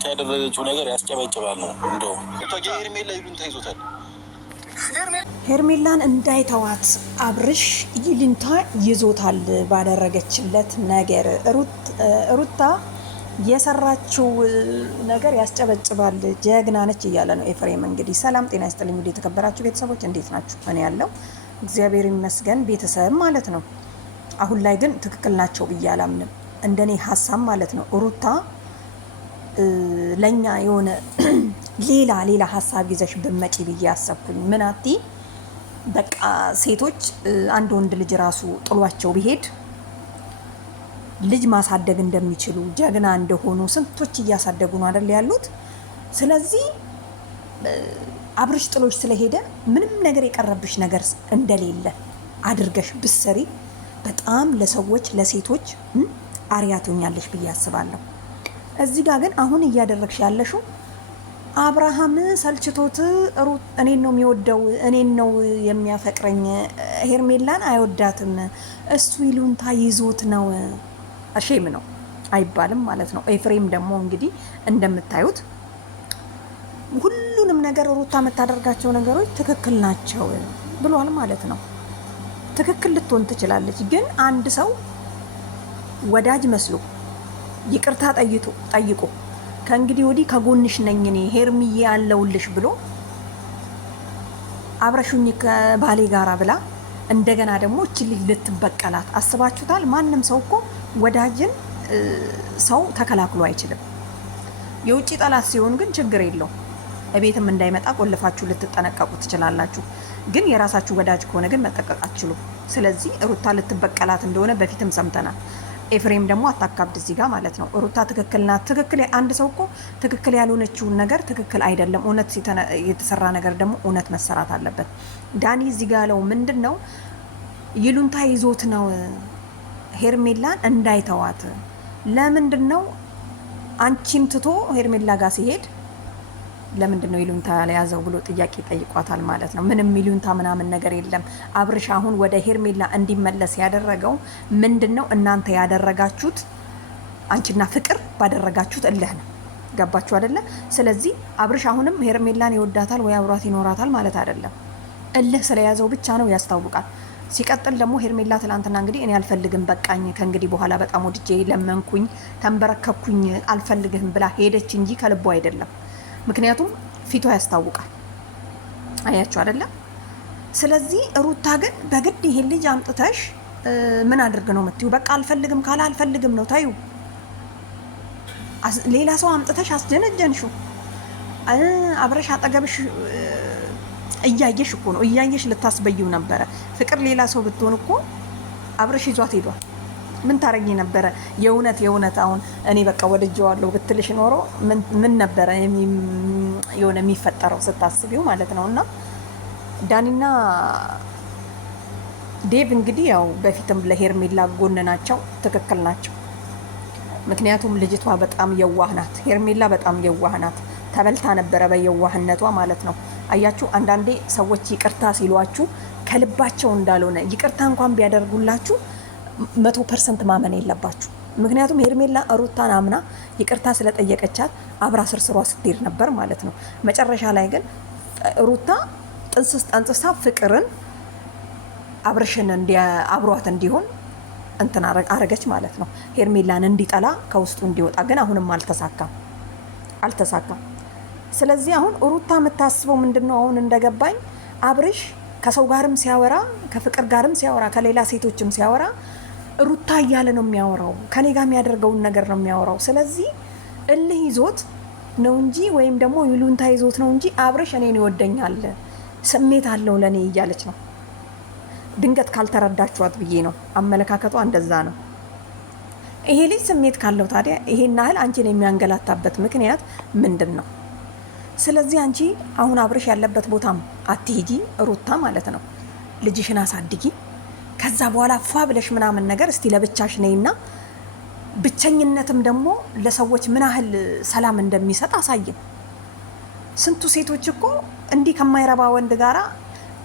ሩታ ያደረገችው ነገር ያስጨበጭባል ነው። እንደው ሄርሜላ ይሉንታ ይዞታል። ሄርሜላን እንዳይተዋት አብርሽ ይሉንታ ይዞታል ባደረገችለት ነገር። ሩታ የሰራችው ነገር ያስጨበጭባል፣ ጀግና ነች እያለ ነው ኤፍሬም። እንግዲህ ሰላም ጤና ይስጥልኝ ውድ የተከበራችሁ ቤተሰቦች እንዴት ናችሁ? እኔ ያለው እግዚአብሔር ይመስገን ቤተሰብ ማለት ነው። አሁን ላይ ግን ትክክል ናቸው ብዬ አላምንም፣ እንደኔ ሀሳብ ማለት ነው። ሩታ ለኛ የሆነ ሌላ ሀሳብ ይዘሽ ብመጪ ብዬ አሰብኩኝ። ምን አቲ በቃ ሴቶች አንድ ወንድ ልጅ ራሱ ጥሏቸው ቢሄድ ልጅ ማሳደግ እንደሚችሉ ጀግና እንደሆኑ ስንቶች እያሳደጉ ነው አይደል ያሉት። ስለዚህ አብርሽ ጥሎሽ ስለሄደ ምንም ነገር የቀረብሽ ነገር እንደሌለ አድርገሽ ብትሰሪ በጣም ለሰዎች ለሴቶች አርአያ ትሆኛለሽ ብዬ አስባለሁ። እዚህ ጋር ግን አሁን እያደረግሽ ያለሽው አብርሃም ሰልችቶት እኔን ነው የሚወደው፣ እኔን ነው የሚያፈቅረኝ፣ ሄርሜላን አይወዳትም፣ እሱ ይሉንታ ይዞት ነው። አሼም ነው አይባልም ማለት ነው። ኤፍሬም ደግሞ እንግዲህ እንደምታዩት ሁሉንም ነገር ሩታ የምታደርጋቸው ነገሮች ትክክል ናቸው ብሏል ማለት ነው። ትክክል ልትሆን ትችላለች፣ ግን አንድ ሰው ወዳጅ መስሎ ይቅርታ ጠይቆ ከእንግዲህ ወዲህ ከጎንሽ ነኝ እኔ ሄርሚዬ ያለውልሽ ብሎ አብረሹኝ ከባሌ ጋራ ብላ እንደገና ደግሞ እቺ ልጅ ልትበቀላት አስባችሁታል? ማንም ሰው እኮ ወዳጅን ሰው ተከላክሎ አይችልም። የውጭ ጠላት ሲሆን ግን ችግር የለው፣ እቤትም እንዳይመጣ ቆልፋችሁ ልትጠነቀቁ ትችላላችሁ። ግን የራሳችሁ ወዳጅ ከሆነ ግን መጠቀቅ አትችሉ። ስለዚህ ሩታ ልትበቀላት እንደሆነ በፊትም ሰምተናል። ኤፍሬም ደግሞ አታካብድ እዚህ ጋር ማለት ነው። ሩታ ትክክል ናት። ትክክል አንድ ሰው እኮ ትክክል ያልሆነችውን ነገር ትክክል አይደለም፣ እውነት የተሰራ ነገር ደግሞ እውነት መሰራት አለበት። ዳኒ እዚህ ጋር ያለው ምንድን ነው? ይሉንታ ይዞት ነው ሄርሜላን እንዳይተዋት። ለምንድን ነው አንቺም ትቶ ሄርሜላ ጋር ሲሄድ ለምንድን ነው ይሉንታ ያዘው ብሎ ጥያቄ ጠይቋታል ማለት ነው። ምንም ይሉንታ ምናምን ነገር የለም። አብርሽ አሁን ወደ ሄርሜላ እንዲመለስ ያደረገው ምንድን ነው? እናንተ ያደረጋችሁት አንቺና ፍቅር ባደረጋችሁት እልህ ነው። ገባችሁ አይደለ? ስለዚህ አብርሽ አሁንም ሄርሜላን ይወዳታል ወይ አብሯት ይኖራታል ማለት አይደለም። እልህ ስለያዘው ብቻ ነው ያስታውቃል። ሲቀጥል ደግሞ ሄርሜላ ትላንትና እንግዲህ እኔ አልፈልግም በቃኝ፣ ከእንግዲህ በኋላ በጣም ወድጄ ለመንኩኝ፣ ተንበረከኩኝ፣ አልፈልግህም ብላ ሄደች እንጂ ከልቦ አይደለም። ምክንያቱም ፊቷ ያስታውቃል። አያችሁ አይደለም? ስለዚህ ሩታ ግን በግድ ይሄን ልጅ አምጥተሽ ምን አድርግ ነው የምትዩ? በቃ አልፈልግም ካለ አልፈልግም ነው ታዩ። ሌላ ሰው አምጥተሽ አስጀነጀንሹ። አብረሽ አጠገብሽ እያየሽ እኮ ነው፣ እያየሽ ልታስበይው ነበረ። ፍቅር ሌላ ሰው ብትሆን እኮ አብረሽ ይዟት ሄዷል። ምን ታረጊ ነበረ? የእውነት አሁን እኔ በቃ ወድጄዋለሁ ብትልሽ ኖሮ ምን ነበረ የሆነ የሚፈጠረው ስታስቢው ማለት ነው። እና ዳኒና ዴቭ እንግዲህ ያው በፊትም ለሄርሜላ ጎን ናቸው፣ ትክክል ናቸው። ምክንያቱም ልጅቷ በጣም የዋህ ናት፣ ሄርሜላ በጣም የዋህ ናት። ተበልታ ነበረ በየዋህነቷ ማለት ነው። አያችሁ፣ አንዳንዴ ሰዎች ይቅርታ ሲሏችሁ ከልባቸው እንዳልሆነ ይቅርታ እንኳን ቢያደርጉላችሁ 100% ማመን የለባችሁ። ምክንያቱም ሄርሜላ ሩታን አምና ይቅርታ ስለጠየቀቻት አብራ ስርስሯ ስትሄድ ነበር ማለት ነው። መጨረሻ ላይ ግን ሩታ ጥንስስ ጠንጽሳ ፍቅርን አብርሽን አብሯት እንዲሆን እንትን አረገች ማለት ነው። ሄርሜላን እንዲጠላ ከውስጡ እንዲወጣ ግን አሁንም አልተሳካም። ስለዚህ አሁን ሩታ የምታስበው ምንድነው? አሁን እንደገባኝ አብርሽ ከሰው ጋርም ሲያወራ ከፍቅር ጋርም ሲያወራ ከሌላ ሴቶችም ሲያወራ ሩታ እያለ ነው የሚያወራው፣ ከኔ ጋር የሚያደርገውን ነገር ነው የሚያወራው። ስለዚህ እልህ ይዞት ነው እንጂ ወይም ደግሞ ይሉንታ ይዞት ነው እንጂ አብርሽ እኔን ይወደኛል፣ ስሜት አለው ለኔ እያለች ነው። ድንገት ካልተረዳችኋት ብዬ ነው። አመለካከቷ እንደዛ ነው። ይሄ ልጅ ስሜት ካለው ታዲያ ይሄን ያህል አንቺን የሚያንገላታበት ምክንያት ምንድን ነው? ስለዚህ አንቺ አሁን አብርሽ ያለበት ቦታም አትሂጂ ሩታ ማለት ነው። ልጅሽን አሳድጊ። ከዛ በኋላ ፏ ብለሽ ምናምን ነገር እስቲ ለብቻሽ ነይና፣ ብቸኝነትም ደግሞ ለሰዎች ምን ያህል ሰላም እንደሚሰጥ አሳይም። ስንቱ ሴቶች እኮ እንዲህ ከማይረባ ወንድ ጋራ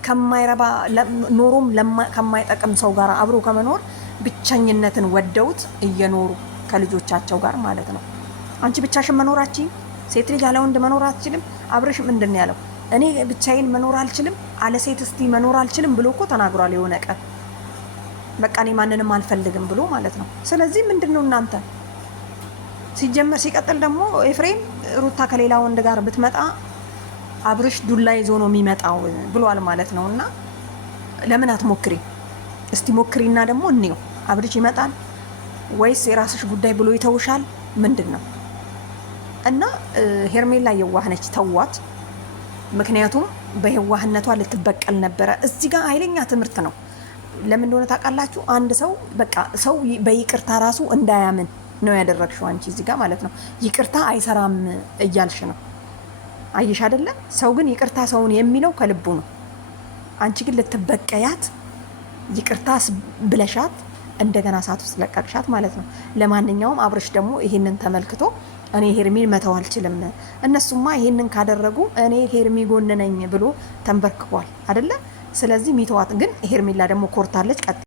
ከማይረባ ኖሮም ከማይጠቅም ሰው ጋር አብሮ ከመኖር ብቸኝነትን ወደውት እየኖሩ ከልጆቻቸው ጋር ማለት ነው። አንቺ ብቻሽን መኖራችን ሴት ልጅ ያለ ወንድ መኖር አትችልም። አብርሽ ምንድን ነው ያለው? እኔ ብቻዬን መኖር አልችልም አለ ሴት እስቲ መኖር አልችልም ብሎ እኮ ተናግሯል የሆነ ቀን። በቃ እኔ ማንንም አልፈልግም ብሎ ማለት ነው። ስለዚህ ምንድን ነው እናንተ ሲጀመር ሲቀጥል ደግሞ ኤፍሬም ሩታ ከሌላ ወንድ ጋር ብትመጣ አብርሽ ዱላ ይዞ ነው የሚመጣው ብሏል ማለት ነው። እና ለምን አትሞክሪ እስቲ ሞክሪና ደግሞ እንየው አብርሽ ይመጣል ወይስ የራስሽ ጉዳይ ብሎ ይተውሻል? ምንድን ነው? እና ሄርሜላ የዋህ ነች፣ ተዋት። ምክንያቱም በየዋህነቷ ልትበቀል ነበረ። እዚህ ጋር ኃይለኛ ትምህርት ነው። ለምን እንደሆነ ታውቃላችሁ? አንድ ሰው በቃ ሰው በይቅርታ ራሱ እንዳያምን ነው ያደረግሽው አንቺ እዚህ ጋር ማለት ነው። ይቅርታ አይሰራም እያልሽ ነው። አየሽ አይደለም? ሰው ግን ይቅርታ ሰውን የሚለው ከልቡ ነው። አንቺ ግን ልትበቀያት ይቅርታ ብለሻት እንደገና እሳት ውስጥ ለቀቅሻት ማለት ነው። ለማንኛውም አብርሽ ደግሞ ይሄንን ተመልክቶ እኔ ሄርሚን መተው አልችልም፣ እነሱማ ይሄንን ካደረጉ እኔ ሄርሚ ጎን ነኝ ብሎ ተንበርክኳል አይደለ? ስለዚህ ሚተዋት ግን ሄርሜላ ደግሞ ኮርታለች።